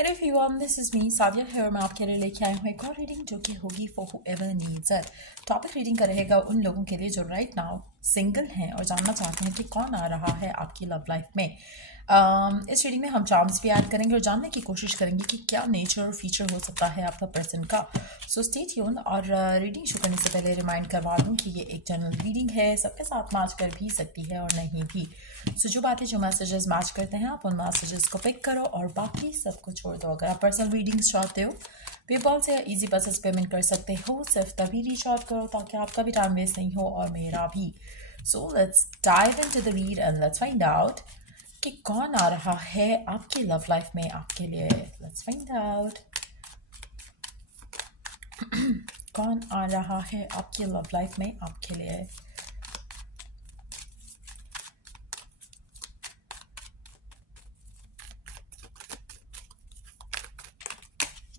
Hello everyone, this is me Sadia है और मैं आपके लिए लेके आई हूँ एक और रीडिंग जो कि होगी for whoever needs it. Topic reading का रहेगा उन लोगों के लिए जो राइट नाउ सिंगल हैं और जानना चाहते हैं कि कौन आ रहा है आपकी लव लाइफ में। इस रीडिंग में हम चार्म्स भी ऐड करेंगे और जानने की कोशिश करेंगे कि क्या नेचर और फीचर हो सकता है आपका पर्सन का। So stay tune. और रीडिंग शुरू करने से पहले रिमाइंड करवा दूँ कि ये एक जनरल रीडिंग है, सबके साथ मैच कर भी सकती है और नहीं भी। सो जो बातें जो मैसेजेस मैच करते हैं आप उन मैसेजेस को पिक करो और बाकी सबको छोड़ दो। अगर आप पर्सनल रीडिंग्स चाहते हो पेपॉल से इजी पैसेज पेमेंट कर सकते हो, सिर्फ तभी रीच आउट करो ताकि आपका भी टाइम वेस्ट नहीं हो और मेरा भी। So let's dive into the read and let's find out कि कौन आ रहा है आपकी लव लाइफ में आपके लिए। लेट्स फाइंड आउट कौन आ रहा है आपकी लव लाइफ में आपके लिए।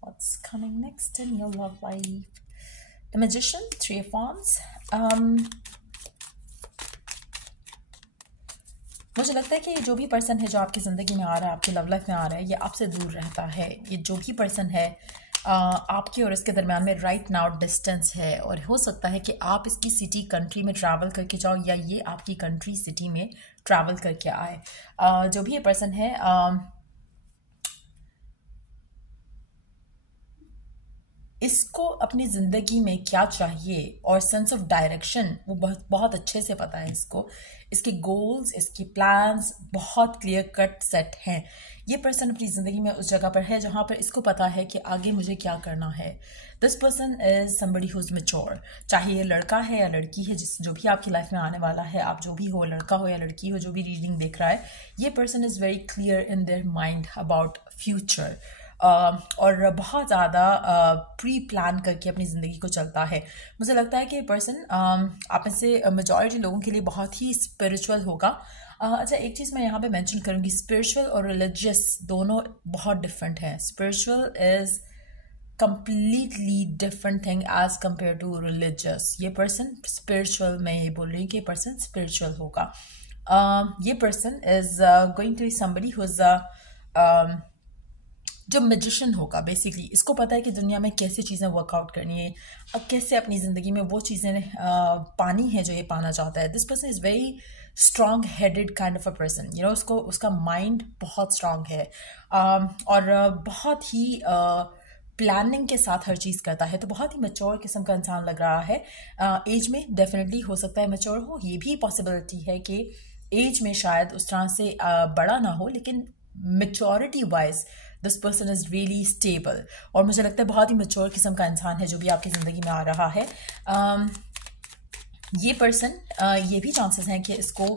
What's coming next in your love life? The Magician, Three of Wands. मुझे लगता है कि जो भी पर्सन है जो आपकी ज़िंदगी में आ रहा है, आपकी लव लाइफ में आ रहा है, ये आपसे दूर रहता है। ये जो भी पर्सन है आपके और इसके दरम्यान में राइट नाउ डिस्टेंस है और हो सकता है कि आप इसकी सिटी कंट्री में ट्रैवल करके जाओ या ये आपकी कंट्री सिटी में ट्रैवल करके आए। जो भी ये पर्सन है इसको अपनी ज़िंदगी में क्या चाहिए और सेंस ऑफ डायरेक्शन वो बहुत अच्छे से पता है इसको। इसके गोल्स, इसके प्लान्स बहुत क्लियर कट सेट हैं। ये पर्सन अपनी ज़िंदगी में उस जगह पर है जहाँ पर इसको पता है कि आगे मुझे क्या करना है। This person is somebody who is mature, चाहे ये लड़का है या लड़की है, जो भी आपकी लाइफ में आने वाला है, आप जो भी हो, लड़का हो या लड़की हो, जो भी रीडिंग देख रहा है, ये person is very clear in their mind about future और बहुत ज़्यादा प्री प्लान करके अपनी ज़िंदगी को चलता है। मुझे लगता है कि पर्सन आप में से मेजॉरिटी लोगों के लिए बहुत ही स्पिरिचुअल होगा। अच्छा, एक चीज़ मैं यहाँ पे मेंशन करूँगी, स्पिरिचुअल और रिलीजियस दोनों बहुत डिफरेंट हैं। Spiritual is completely different thing as compared to religious। ये पर्सन स्पिरिचुअल, मैं ये बोल रही हूँ कि पर्सन स्पिरिचुअल होगा। ये person is going to be somebody who is जो मैजिशियन होगा। बेसिकली इसको पता है कि दुनिया में कैसे चीज़ें वर्कआउट करनी है, अब कैसे अपनी ज़िंदगी में वो चीज़ें पानी है जो ये पाना चाहता है। This person is very strong headed kind of a person, you know, उसका माइंड बहुत स्ट्रॉन्ग है और बहुत ही प्लानिंग के साथ हर चीज़ करता है। तो बहुत ही मैच्योर किस्म का इंसान लग रहा है। एज में डेफिनेटली हो सकता है मैच्योर हो, ये भी पॉसिबिलिटी है कि एज में शायद उस तरह से बड़ा ना हो, लेकिन maturity wise this person is really stable और मुझे लगता है बहुत ही मैच्योर किस्म का इंसान है जो भी आपकी ज़िंदगी में आ रहा है। ये पर्सन ये भी चांसेस हैं कि इसको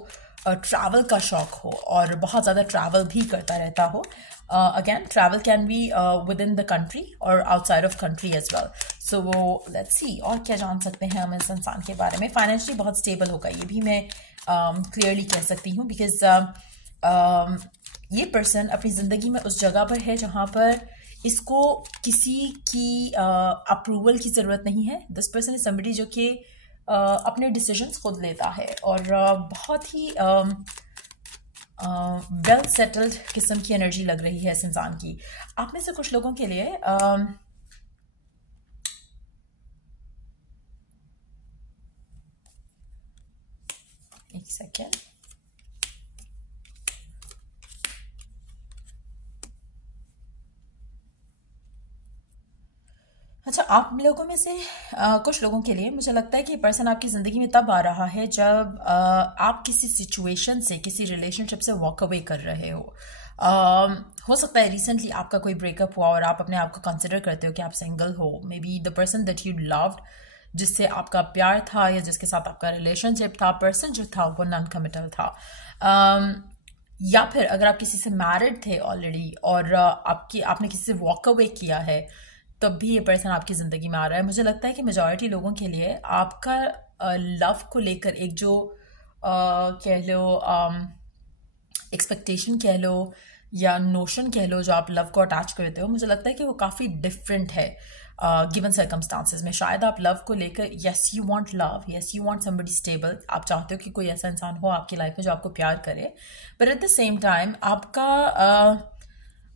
ट्रैवल का शौक हो और बहुत ज़्यादा ट्रैवल भी करता रहता हो। Again travel can be within the country और outside of country as well. So वो लेट्स सी और क्या जान सकते हैं हम इस इंसान के बारे में। फाइनेंशियली बहुत स्टेबल होगा, ये भी मैं क्लियरली कह सकती हूँ, बिकॉज ये पर्सन अपनी ज़िंदगी में उस जगह पर है जहाँ पर इसको किसी की अप्रूवल की ज़रूरत नहीं है। दिस पर्सन इज समबडी जो कि अपने डिसीजंस खुद लेता है और बहुत ही वेल सेटल्ड किस्म की एनर्जी लग रही है इस इंसान की। आप में से कुछ लोगों के लिए एक सेकेंड, अच्छा, आप लोगों में से कुछ लोगों के लिए मुझे लगता है कि पर्सन आपकी ज़िंदगी में तब आ रहा है जब आप किसी सिचुएशन से, किसी रिलेशनशिप से वॉक अवे कर रहे हो सकता है रिसेंटली आपका कोई ब्रेकअप हुआ और आप अपने आप को कंसिडर करते हो कि आप सिंगल हो। May be the person that you loved, जिससे आपका प्यार था या जिसके साथ आपका रिलेशनशिप था, पर्सन जो था वो नॉन कमिटल था। या फिर अगर आप किसी से मैरिड थे ऑलरेडी और आपने किसी से वॉक अवे किया है, तब भी ये पर्सन आपकी ज़िंदगी में आ रहा है। मुझे लगता है कि मेजॉरिटी लोगों के लिए आपका लव को लेकर एक जो कह लो एक्सपेक्टेशन कह लो या नोशन कह लो जो आप लव को अटैच करते हो, मुझे लगता है कि वो काफ़ी डिफरेंट है गिवन सर्कमस्टांसेस में। शायद आप लव को लेकर yes you want love, yes you want somebody stable, आप चाहते हो कि कोई ऐसा इंसान हो आपकी लाइफ में जो आपको प्यार करे, but at the same time आपका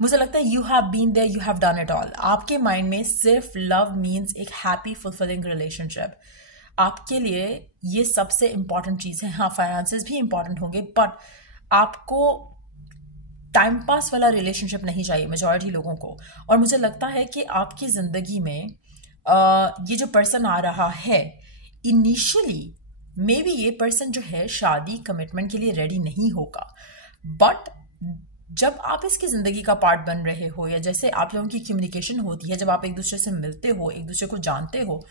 मुझे लगता है you have been there, you have done it all. आपके माइंड में सिर्फ लव मीन्स एक हैप्पी फुलफिलिंग रिलेशनशिप। आपके लिए ये सबसे इंपॉर्टेंट चीज़ है। हाँ, फाइनेंसेस भी इंपॉर्टेंट होंगे, बट आपको टाइम पास वाला रिलेशनशिप नहीं चाहिए मेजॉरिटी लोगों को। और मुझे लगता है कि आपकी ज़िंदगी में ये जो पर्सन आ रहा है, इनिशियली मे बी ये पर्सन जो है शादी कमिटमेंट के लिए रेडी नहीं होगा, बट जब आप इसकी ज़िंदगी का पार्ट बन रहे हो, या जैसे आप लोगों की कम्युनिकेशन होती है, जब आप एक दूसरे से मिलते हो, एक दूसरे को जानते हो,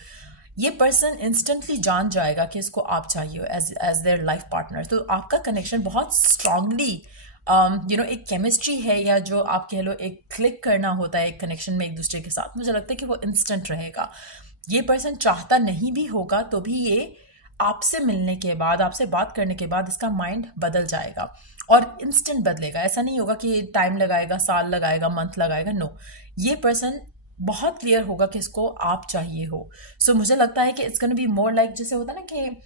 ये पर्सन इंस्टेंटली जान जाएगा कि इसको आप चाहिए एज देयर लाइफ पार्टनर। तो आपका कनेक्शन बहुत स्ट्रांगली एक केमिस्ट्री है, या जो आप कह लो एक क्लिक करना होता है एक कनेक्शन में एक दूसरे के साथ। मुझे लगता है कि वो इंस्टेंट रहेगा। ये पर्सन चाहता नहीं भी होगा तो भी ये आपसे मिलने के बाद, आपसे बात करने के बाद इसका माइंड बदल जाएगा, और इंस्टेंट बदलेगा। ऐसा नहीं होगा कि टाइम लगाएगा, साल लगाएगा, मंथ लगाएगा। नो, ये पर्सन बहुत क्लियर होगा कि इसको आप चाहिए हो। सो मुझे लगता है कि it's gonna be more like, जैसे होता है ना कि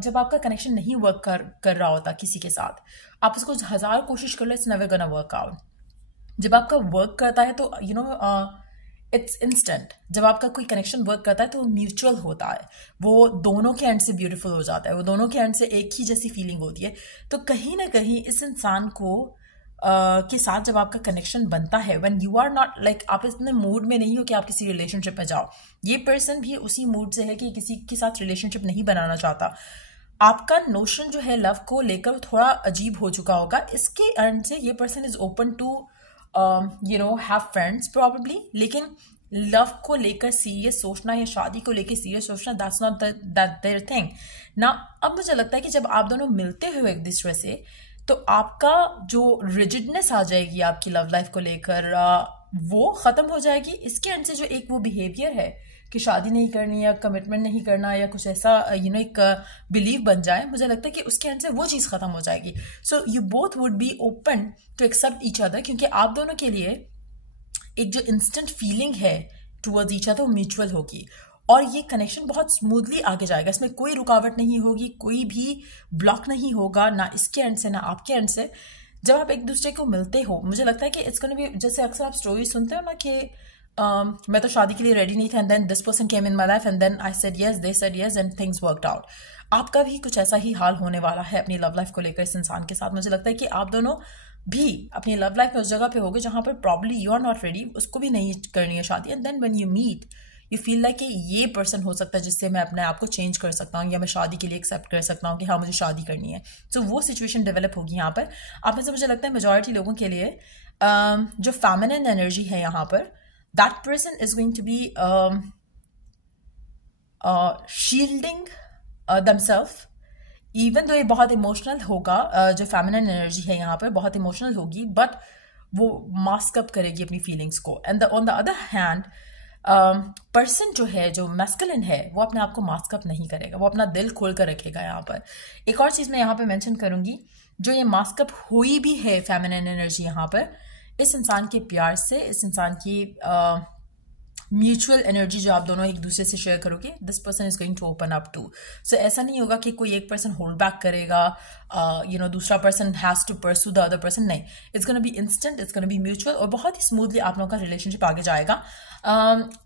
जब आपका कनेक्शन नहीं वर्क कर रहा होता किसी के साथ, आप उसको 1000 कोशिश कर लो, it's never gonna work out. जब आपका वर्क करता है तो इट्स इंस्टेंट। जब आपका कोई कनेक्शन वर्क करता है तो वो म्यूचुअल होता है, वो दोनों के एंड से ब्यूटीफुल हो जाता है, वो दोनों के एंड से एक ही जैसी फीलिंग होती है। तो कहीं ना कहीं इस इंसान को के साथ जब आपका कनेक्शन बनता है, when you are not like, आप इतने मूड में नहीं हो कि आप किसी रिलेशनशिप में जाओ, ये पर्सन भी उसी मूड से है कि किसी के साथ रिलेशनशिप नहीं बनाना चाहता। आपका नोशन जो है लव को लेकर थोड़ा अजीब हो चुका होगा। इसके एंड से ये person is open to have friends probably, लेकिन लव को लेकर सीरियस सोचना या शादी को लेकर सीरियस सोचना, that's not that there thing ना। अब मुझे लगता है कि जब आप दोनों मिलते हो एक दूसरे से, तो आपका जो रिजिडनेस आ जाएगी आपकी लव लाइफ को लेकर, वो खत्म हो जाएगी। इसके एंड से जो एक वो बिहेवियर है कि शादी नहीं करनी या कमिटमेंट नहीं करना या कुछ ऐसा एक बिलीव बन जाए, मुझे लगता है कि उसके एंड से वो चीज़ खत्म हो जाएगी। So you both would be open to accept each other, क्योंकि आप दोनों के लिए एक जो इंस्टेंट फीलिंग है टुवर्ड्स ईच अदर वो म्यूचुअल होगी, और ये कनेक्शन बहुत स्मूथली आगे जाएगा। इसमें कोई रुकावट नहीं होगी, कोई भी ब्लॉक नहीं होगा, ना इसके एंड से ना आपके एंड से। जब आप एक दूसरे को मिलते हो, मुझे लगता है कि इट्स गोना बी, जैसे अक्सर आप स्टोरी सुनते हो ना कि मैं तो शादी के लिए रेडी नहीं था, and then this person came in my life and then I said yes, they said yes and things worked out. आपका भी कुछ ऐसा ही हाल होने वाला है अपनी लव लाइफ को लेकर इस इंसान के साथ। मुझे लगता है कि आप दोनों भी अपनी लव लाइफ में उस जगह पे होगे जहां पर probably you are not ready, उसको भी नहीं करनी है शादी, and then when you meet you feel like कि ये पर्सन हो सकता है जिससे मैं अपने आप को चेंज कर सकता हूँ, या मैं शादी के लिए एक्सेप्ट कर सकता हूँ कि हाँ मुझे शादी करनी है। तो वो सिचुएशन डेवलप होगी यहाँ पर। आप में से मुझे लगता है मेजॉरिटी लोगों के लिए जो फेमिनिन एनर्जी है यहाँ पर, that person is going to be shielding themselves, even though ये बहुत इमोशनल होगा। जो फेमिनिन एनर्जी है यहाँ पर बहुत इमोशनल होगी, बट वो मास्क अप करेगी अपनी फीलिंग्स को। And on the other hand person जो है, जो मैस्कुलिन है, वो अपने आप को मास्क अप नहीं करेगा, वो अपना दिल खोल कर रखेगा यहाँ पर। एक और चीज़ मैं यहाँ पे मेंशन करूँगी, जो ये मास्क अप हुई भी है फेमिनिन एनर्जी यहाँ पर, इस इंसान के प्यार से, इस इंसान की म्यूचुअल एनर्जी जो आप दोनों एक दूसरे से शेयर करोगे, this person is going to open up to. So ऐसा नहीं होगा कि कोई एक पर्सन होल्ड बैक करेगा, दूसरा person has to pursue the other person. नहीं, it's gonna be instant, it's gonna be mutual, और बहुत ही स्मूथली आप लोगों का रिलेशनशिप आगे जाएगा।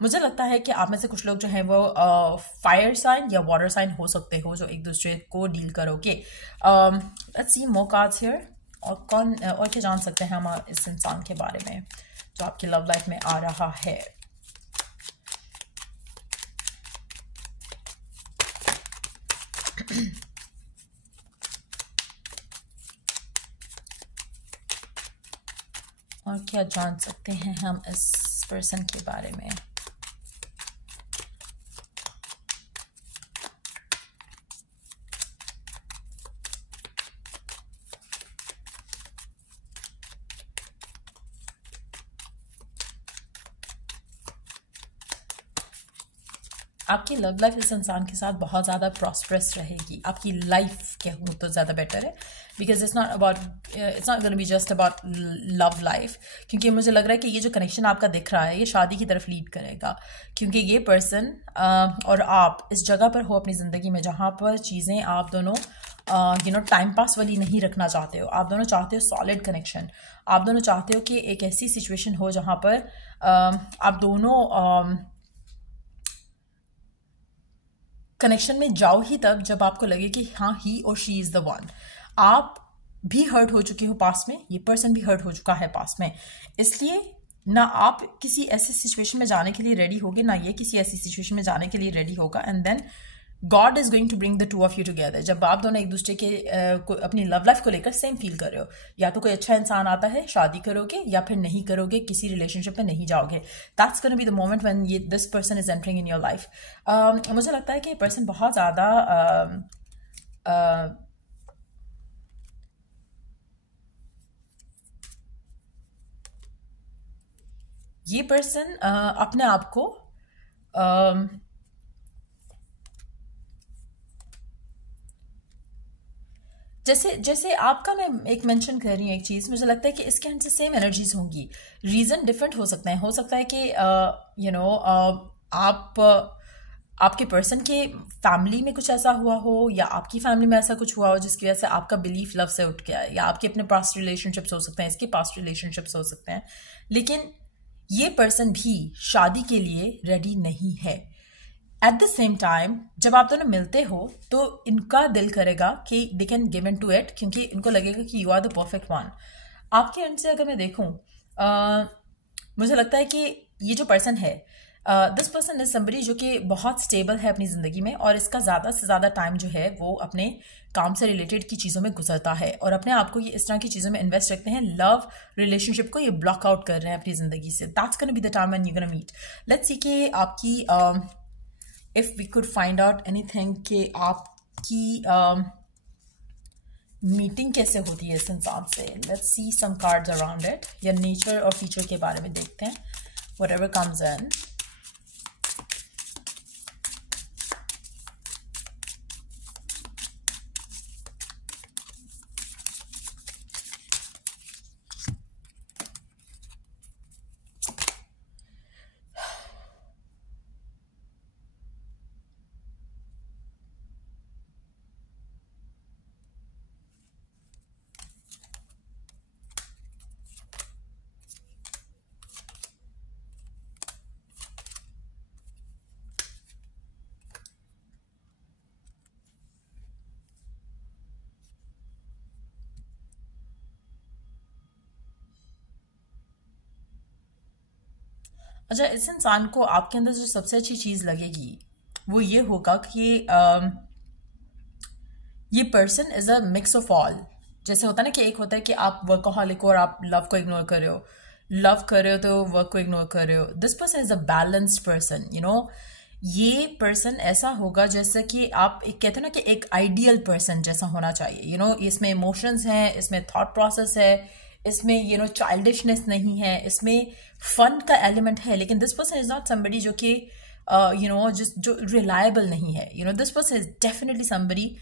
मुझे लगता है कि आप में से कुछ लोग जो हैं वो फायर साइन या वाटर साइन हो सकते हो, जो एक दूसरे को डील करोगे। Let's see more cards here. और कौन और क्या जान सकते हैं हम इस इंसान के बारे में जो आपकी लव लाइफ में आ रहा है। और क्या जान सकते हैं हम इस पर्सन के बारे में। आपकी लव लाइफ इस इंसान के साथ बहुत ज़्यादा प्रॉस्परस रहेगी। आपकी लाइफ कहूँ तो ज़्यादा बेटर है, because it's not gonna be just about love life. क्योंकि मुझे लग रहा है कि ये जो कनेक्शन आपका दिख रहा है ये शादी की तरफ लीड करेगा, क्योंकि ये पर्सन और आप इस जगह पर हो अपनी ज़िंदगी में जहाँ पर चीज़ें आप दोनों टाइम पास वाली नहीं रखना चाहते हो। आप दोनों चाहते हो सॉलिड कनेक्शन, आप दोनों चाहते हो कि एक ऐसी सिचुएशन हो जहाँ पर आप दोनों कनेक्शन में जाओ ही तब जब आपको लगे कि हाँ ही और शी इज़ द वन। आप भी हर्ट हो चुके हो पास में, ये पर्सन भी हर्ट हो चुका है पास में, इसलिए ना आप किसी ऐसे सिचुएशन में जाने के लिए रेडी होगे, ना ये किसी ऐसी सिचुएशन में जाने के लिए रेडी होगा। And then God is going to bring the two of you together. जब आप दोनों एक दूसरे के अपनी लव लाइफ को लेकर सेम फील कर रहे हो, या तो कोई अच्छा इंसान आता है, शादी करोगे, या फिर नहीं करोगे, किसी रिलेशनशिप में नहीं जाओगे। That's gonna be the moment when ये this person is entering in your life. मुझे लगता है कि ये पर्सन बहुत ज़्यादा ये पर्सन अपने आप को जैसे जैसे आपका, मैं एक मेंशन कर रही हूँ एक चीज़, मुझे लगता है कि इसके अंदर सेम एनर्जीज होंगी। रीज़न डिफरेंट हो सकता है कि आप आपके पर्सन के फैमिली में कुछ ऐसा हुआ हो, या आपकी फैमिली में ऐसा कुछ हुआ हो जिसकी वजह से आपका बिलीफ लव से उठ गया है, या आपके अपने पास्ट रिलेशनशिप्स हो सकते हैं, इसके पास्ट रिलेशनशिप्स हो सकते हैं। लेकिन ये पर्सन भी शादी के लिए रेडी नहीं है। एट द सेम टाइम जब आप दोनों मिलते हो तो इनका दिल करेगा कि they can give in to it, क्योंकि इनको लगेगा कि you are the perfect one. आपके एंड से अगर मैं देखूं, मुझे लगता है कि ये जो पर्सन है, दिस पर्सन इज समबडी जो कि बहुत स्टेबल है अपनी ज़िंदगी में, और इसका ज़्यादा से ज़्यादा टाइम जो है वो अपने काम से रिलेटेड की चीज़ों में गुजरता है, और अपने आप को ये इस तरह की चीज़ों में इन्वेस्ट रखते हैं। लव रिलेशनशिप को ये ब्लॉक आउट कर रहे हैं अपनी ज़िंदगी से। That's gonna be the time when you gonna meet. Let's see कि आपकी if we could find out anything कि आपकी मीटिंग कैसे होती है इस इंसान से। Let's see some cards around it, या नेचर और फीचर के बारे में देखते हैं। Whatever comes in. अच्छा, इस इंसान को आपके अंदर जो सबसे अच्छी चीज़ लगेगी वो ये होगा कि ये person is a mix of all. जैसे होता है ना कि एक होता है कि आप वर्कोहॉलिक हो और आप लव को इग्नोर कर रहे हो, लव कर रहे हो तो वर्क को इग्नोर कर रहे हो। This person is a balanced person, you know. ये पर्सन ऐसा होगा जैसे कि आप एक कहते हो ना कि एक आइडियल पर्सन जैसा होना चाहिए, यू नो। इसमें इमोशंस हैं, इसमें थॉट प्रोसेस है, इसमें यू नो चाइल्डिशनेस नहीं है, इसमें फन का एलिमेंट है। लेकिन this person is not somebody जो कि यू नो जिस जो रिलायबल नहीं है। You know this person is definitely somebody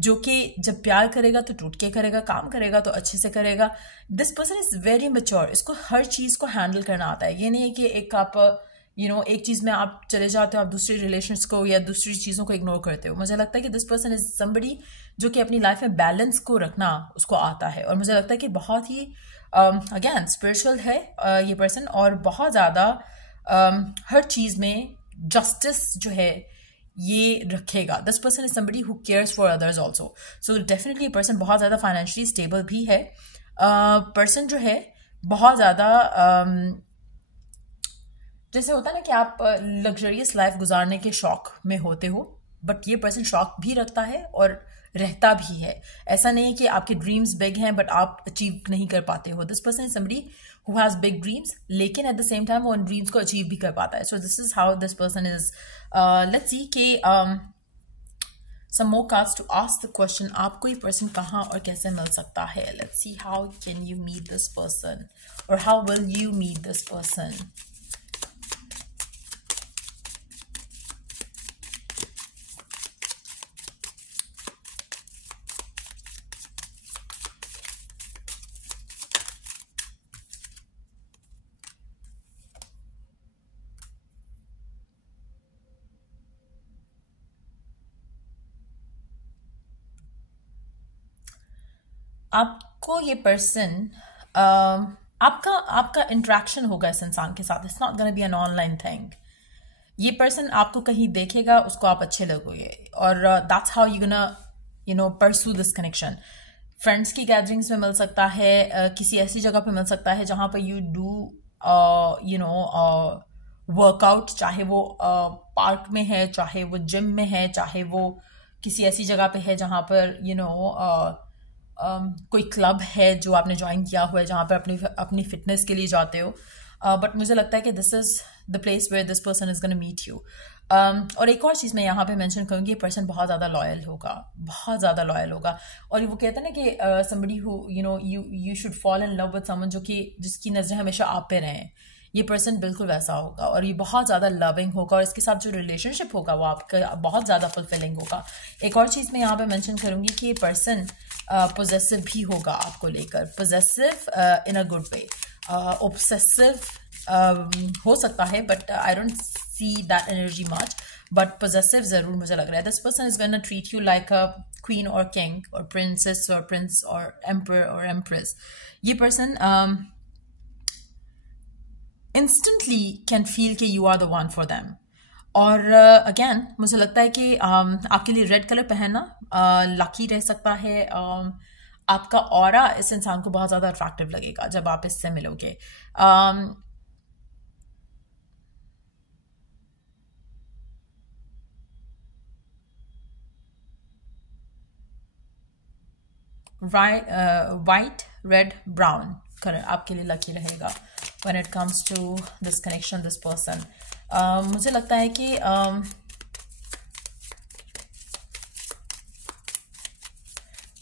जो कि जब प्यार करेगा तो टूट के करेगा, काम करेगा तो अच्छे से करेगा। This person is very mature, इसको हर चीज़ को हैंडल करना आता है। ये नहीं है कि एक आप यू नो एक चीज़ में आप चले जाते हो, आप दूसरी रिलेशंस को या दूसरी चीज़ों को इग्नोर करते हो। मुझे लगता है कि दिस पर्सन इज समबडी जो कि अपनी लाइफ में बैलेंस को रखना उसको आता है, और मुझे लगता है कि बहुत ही अगेन स्पिरिचुअल है ये पर्सन, और बहुत ज़्यादा हर चीज़ में जस्टिस जो है ये रखेगा। This person is somebody who cares for others also. So definitely person बहुत ज़्यादा फाइनेंशियली स्टेबल भी है। पर्सन जो है बहुत ज़्यादा जैसे होता है ना कि आप लग्जरियस लाइफ गुजारने के शौक में होते हो, बट ये पर्सन शौक भी रखता है और रहता भी है। ऐसा नहीं है कि आपके ड्रीम्स बिग हैं बट आप अचीव नहीं कर पाते हो। This person is somebody who has big dreams, लेकिन एट द सेम टाइम वो उन ड्रीम्स को अचीव भी कर पाता है। So this is how this person is. Let's see कि some more cards to ask the question, आपको ये पर्सन कहाँ और कैसे मिल सकता है। Let's see how can you meet this person, or how will you meet this person. आपको ये पर्सन आपका आपका इंटरेक्शन होगा इस इंसान के साथ. It's not gonna be an online thing. ये पर्सन आपको कहीं देखेगा, उसको आप अच्छे लगोगे, और that's how you gonna pursue this connection. Friends की गैदरिंग्स में मिल सकता है, किसी ऐसी जगह पे मिल सकता है जहाँ पर यू डू वर्कआउट, चाहे वो पार्क में है, चाहे वो जिम में है, चाहे वो किसी ऐसी जगह पे है जहाँ पर कोई क्लब है जो आपने ज्वाइन किया हुआ है, जहाँ पर अपनी अपनी फिटनेस के लिए जाते हो. बट मुझे लगता है कि this is the place where this person is gonna meet you. और एक और चीज़ मैं यहाँ पे मेंशन करूँगी, ये पर्सन बहुत ज़्यादा लॉयल होगा, बहुत ज़्यादा लॉयल होगा. और वो कहते हैं ना कि somebody who you should fall in love with someone, जो कि जिसकी नज़रें हमेशा आप पे रहें. ये पर्सन बिल्कुल वैसा होगा, और ये बहुत ज़्यादा लविंग होगा, और इसके साथ जो रिलेशनशिप होगा वो आपका बहुत ज़्यादा फुलफिलिंग होगा. एक और चीज़ मैं यहाँ पे मेंशन करूँगी कि ये पर्सन पोजेसिव भी होगा आपको लेकर, possessive in a good way. Obsessive हो सकता है, but I don't see that energy much, but possessive ज़रूर मुझे लग रहा है. This person is gonna treat you like a queen और किंग और प्रिंसेस और प्रिंस और एम्पर और एम्प्रेस. ये पर्सन instantly can feel कि you are the one for them. और अगेन मुझे लगता है कि आपके लिए रेड कलर पहनना लकी रह सकता है. आपका ऑरा इस इंसान को बहुत ज़्यादा अट्रैक्टिव लगेगा जब आप इससे मिलोगे. वाइट, रेड, ब्राउन कलर आपके लिए लकी रहेगा when it comes to this connection, this person. मुझे लगता है कि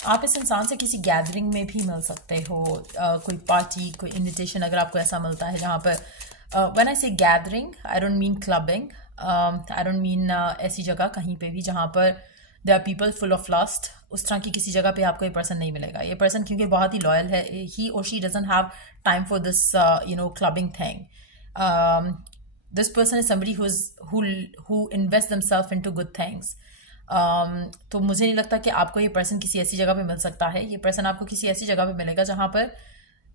आप इस इंसान से किसी गैदरिंग में भी मिल सकते हो, कोई पार्टी, कोई इनविटेशन अगर आपको ऐसा मिलता है जहाँ पर when I say gathering, I don't mean clubbing, I don't mean ऐसी जगह कहीं पे भी जहाँ पर they are people full of lust. उस तरह की किसी जगह पे आपको ये पर्सन नहीं मिलेगा. ये पर्सन क्योंकि बहुत ही लॉयल है, ही और she doesn't have time for this clubbing thing. This person is somebody who invest themselves into good things. तो मुझे नहीं लगता कि आपको ये पर्सन किसी ऐसी जगह पे मिल सकता है. ये पर्सन आपको किसी ऐसी जगह पे मिलेगा जहाँ पर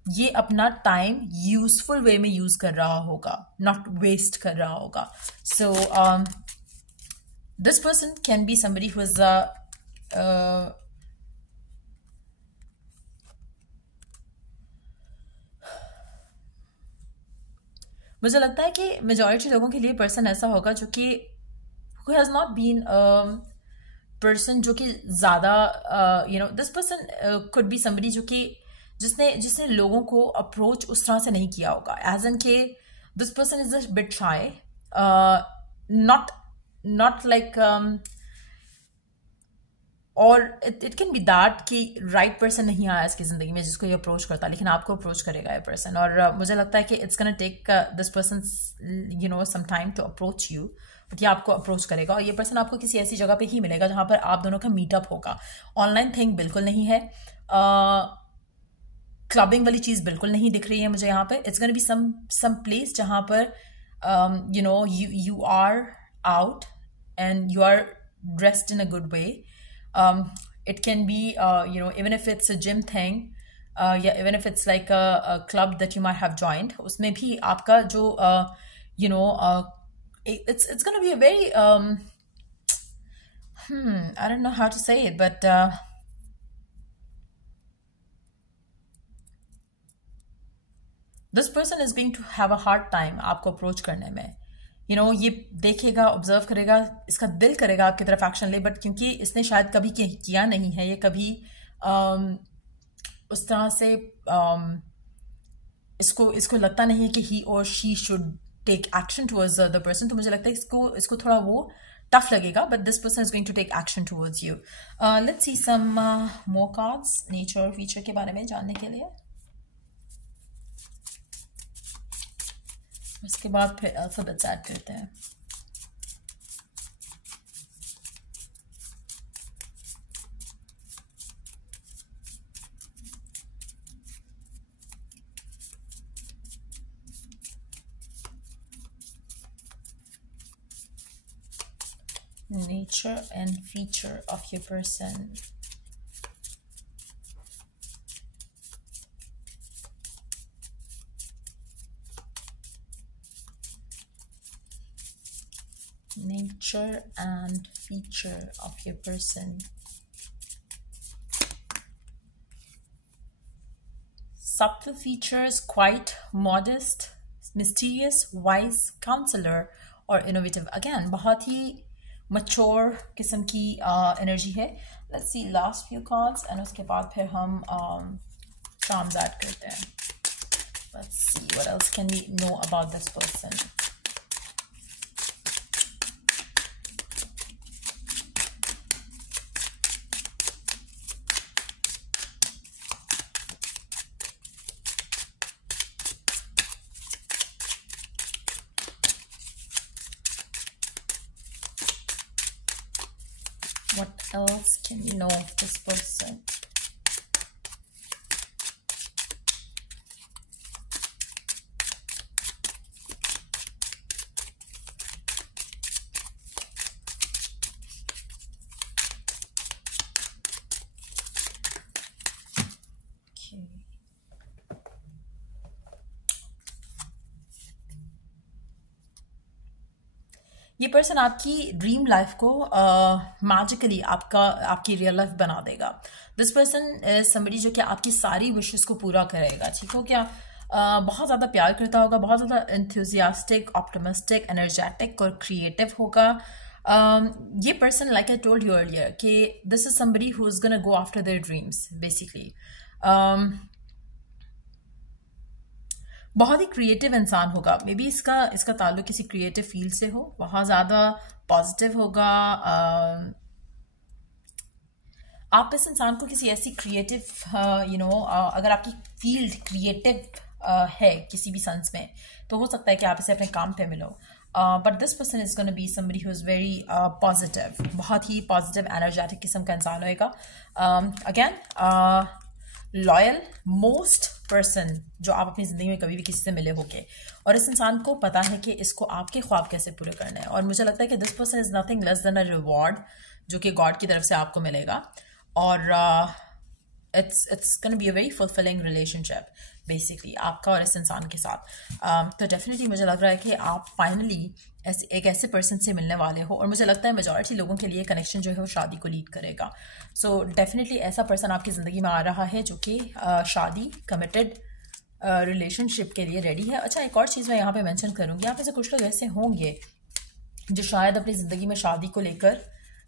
ये अपना टाइम यूजफुल वे में यूज कर रहा होगा, नॉट वेस्ट कर रहा होगा. सो this person can be somebody who is मुझे लगता है कि मेजॉरिटी लोगों के लिए पर्सन ऐसा होगा जो कि who has not been person जो कि ज़्यादा this person could be somebody जो कि जिसने जिसने लोगों को अप्रोच उस तरह से नहीं किया होगा, एज एन के this person is a bit shy, not like और इट कैन बी दैट कि राइट पर्सन नहीं आया इसकी ज़िंदगी में जिसको ये अप्रोच करता, लेकिन आपको अप्रोच करेगा ये पर्सन. और मुझे लगता है कि it's gonna take this person some time to approach you, but ये आपको अप्रोच करेगा. और ये पर्सन आपको किसी ऐसी जगह पे ही मिलेगा जहाँ पर आप दोनों का मीटअप होगा. ऑनलाइन थिंग बिल्कुल नहीं है, क्लबिंग वाली चीज़ बिल्कुल नहीं दिख रही है मुझे यहाँ पे. It's gonna be some place जहाँ पर you are out and you are dressed in a good way. It can be even if it's a gym thing, yeah, even if it's like a club that you might have joined, उसमें भी आपका जो it's gonna be a very I don't know how to say it, but this person is going to have a hard time आपको approach करने में. ये देखेगा, observe करेगा, इसका दिल करेगा आपकी तरफ एक्शन ले, बट क्योंकि इसने शायद कभी किया नहीं है, ये कभी उस तरह से इसको लगता नहीं है कि ही और she should take action towards the person. तो मुझे लगता है इसको थोड़ा वो टफ लगेगा, but this person is going to take action towards you. Let's see some more cards nature और फीचर के बारे में जानने के लिए. उसके बाद फिर अल्फाबेट्स ऐड करते हैं. Nature and feature of your person. nature and feature of your person. Subtle features, quite modest, mysterious, wise, counselor और innovative. Again, बहुत ही mature किस्म की energy है. Let's see last few cards and उसके बाद फिर हम charms add करते हैं. Let's see what else can we know about this person. What else can we know of this person? ये पर्सन आपकी ड्रीम लाइफ को मैजिकली आपकी रियल लाइफ बना देगा. दिस पर्सन इज समबडी जो कि आपकी सारी विशेस को पूरा करेगा. ठीक हो क्या? बहुत ज़्यादा प्यार करता होगा, बहुत ज़्यादा एंथुजियास्टिक, ऑप्टिमिस्टिक, एनर्जेटिक और क्रिएटिव होगा. ये person like I told you earlier कि this is somebody who is gonna go after their dreams basically. बहुत ही क्रिएटिव इंसान होगा. मे बी इसका ताल्लुक किसी क्रिएटिव फील्ड से हो. बहुत ज़्यादा पॉजिटिव होगा. आप इस इंसान को किसी ऐसी क्रिएटिव अगर आपकी फील्ड क्रिएटिव है किसी भी सेंस में, तो हो सकता है कि आप इसे अपने काम पे मिलो. But this person is gonna be somebody who is very positive. बहुत ही पॉजिटिव एनर्जेटिक किस्म का इंसान होएगा. अगेन लॉयल मोस्ट पर्सन जो आप अपनी ज़िंदगी में कभी भी किसी से मिले होंगे, और इस इंसान को पता है कि इसको आपके ख्वाब कैसे पूरे करने हैं. और मुझे लगता है कि this person is nothing less than a reward जो कि गॉड की तरफ से आपको मिलेगा. और it's gonna be a very fulfilling relationship basically आपका और इस इंसान के साथ. तो डेफिनेटली मुझे लग रहा है कि आप फाइनली एक ऐसे पर्सन से मिलने वाले हो. और मुझे लगता है मेजॉरिटी लोगों के लिए कनेक्शन जो है वो शादी को लीड करेगा. सो डेफिनेटली ऐसा पर्सन आपकी ज़िंदगी में आ रहा है जो कि शादी, कमिटेड रिलेशनशिप के लिए रेडी है. अच्छा, एक और चीज़ मैं यहाँ पे मेंशन करूँगी. यहाँ पे से कुछ लोग ऐसे होंगे जो शायद अपनी ज़िंदगी में शादी को लेकर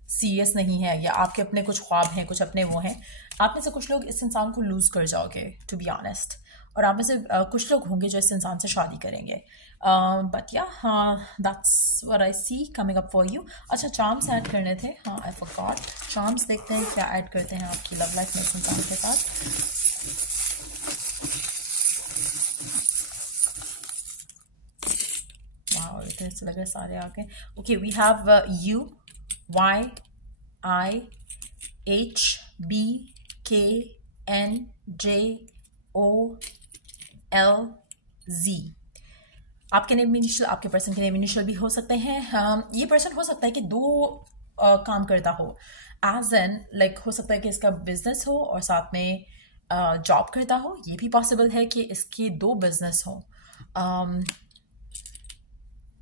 सीरियस नहीं है, या आपके अपने कुछ ख्वाब हैं, कुछ अपने वो हैं. आप में से कुछ लोग इस इंसान को लूज़ कर जाओगे, टू बी ऑनेस्ट. और आप में से कुछ लोग होंगे जो इस इंसान से शादी करेंगे. But yeah that's what I see coming up for you. अच्छा, चार्म्स ऐड करने थे. हाँ, आई फॉरगॉट. चार्म्स देखते हैं क्या ऐड करते हैं आपकी लव लाइफ में इस इंसान के साथ. वाओ, इतने से लग रहे सारे आ गए. Okay, we have U, Y, I, H, B, K, N, J, O, L, Z. आपके नेम इनिशियल, आपके पर्सन के नेम इनिशियल भी हो सकते हैं. ये पर्सन हो सकता है कि दो काम करता हो. एज एन लाइक हो सकता है कि इसका बिजनेस हो और साथ में जॉब करता हो. ये भी पॉसिबल है कि इसके दो बिजनेस हो.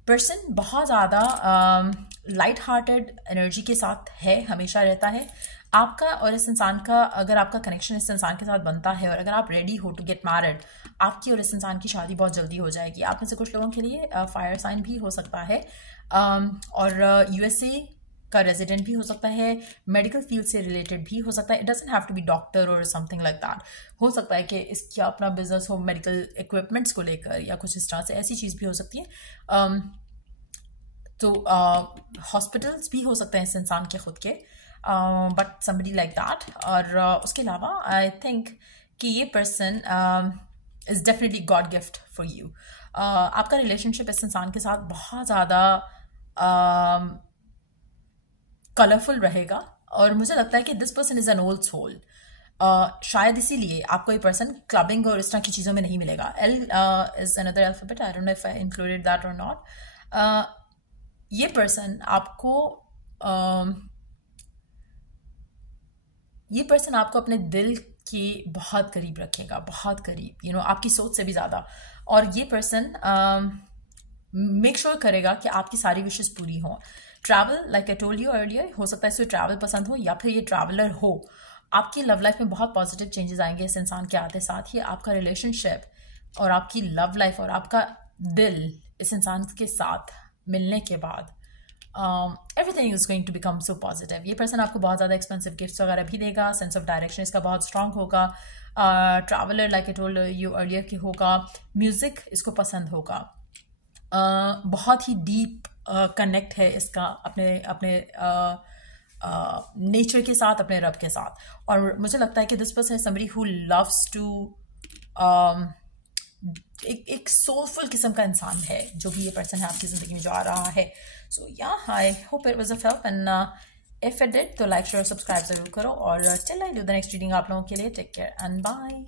पर्सन बहुत ज़्यादा लाइट हार्टेड एनर्जी के साथ है, हमेशा रहता है. आपका और इस इंसान का अगर आपका कनेक्शन इस इंसान के साथ बनता है और अगर आप रेडी हो टू गेट मैरिड, आपकी और इस इंसान की शादी बहुत जल्दी हो जाएगी. आप में से कुछ लोगों के लिए फायर साइन भी हो सकता है, और यूएसए का रेजिडेंट भी हो सकता है, मेडिकल फील्ड से रिलेटेड भी हो सकता है. It doesn't have to be doctor और समथिंग लाइक दैट. हो सकता है कि इसका अपना बिजनेस हो मेडिकल इक्विपमेंट्स को लेकर या कुछ इस तरह से, ऐसी चीज़ भी हो सकती है. तो हॉस्पिटल्स भी हो सकते हैं इस इंसान के खुद के, बट समबडी लाइक दैट. और उसके अलावा आई थिंक कि ये person is definitely God gift for you. आपका रिलेशनशिप इस इंसान के साथ बहुत ज़्यादा कलरफुल रहेगा. और मुझे लगता है कि this person is an old soul. शायद इसीलिए आपको ये पर्सन क्लबिंग और इस तरह की चीज़ों में नहीं मिलेगा. L is another alphabet. I don't know if I included that और नॉट. ये पर्सन आपको अपने दिल के बहुत करीब रखेगा, बहुत करीब, आपकी सोच से भी ज़्यादा. और ये पर्सन मेक श्योर करेगा कि आपकी सारी विशेस पूरी हों। Travel, like I told you earlier, हो सकता है इसे ट्रैवल पसंद हो या फिर ये ट्रैवलर हो। आपकी लव लाइफ में बहुत पॉजिटिव चेंजेस आएंगे इस इंसान के आते साथ ही। आपका रिलेशनशिप और आपकी लव लाइफ और आपका दिल इस इंसान के साथ मिलने के बाद everything is going to become so positive. ये पर्सन आपको बहुत ज़्यादा एक्सपेंसिव गिफ्ट्स वगैरह भी देगा। सेंस ऑफ डायरेक्शन इसका बहुत स्ट्रांग होगा। Traveller, like I told you earlier के होगा। म्यूज़िक इसको पसंद होगा। बहुत ही डीप कनेक्ट है इसका अपने अपने नेचर के साथ, अपने रब के साथ। और मुझे लगता है कि दिस पर्सन है समबडी हु लव्स टू एक सोलफुल किस्म का इंसान है जो भी ये पर्सन है आपकी ज़िंदगी में जो आ रहा है। सो या I hope it was a help and if it did तो लाइक शेयर सब्सक्राइब ज़रूर करो। और till I do the next reading आप लोगों के लिए टेक केयर एंड बाय।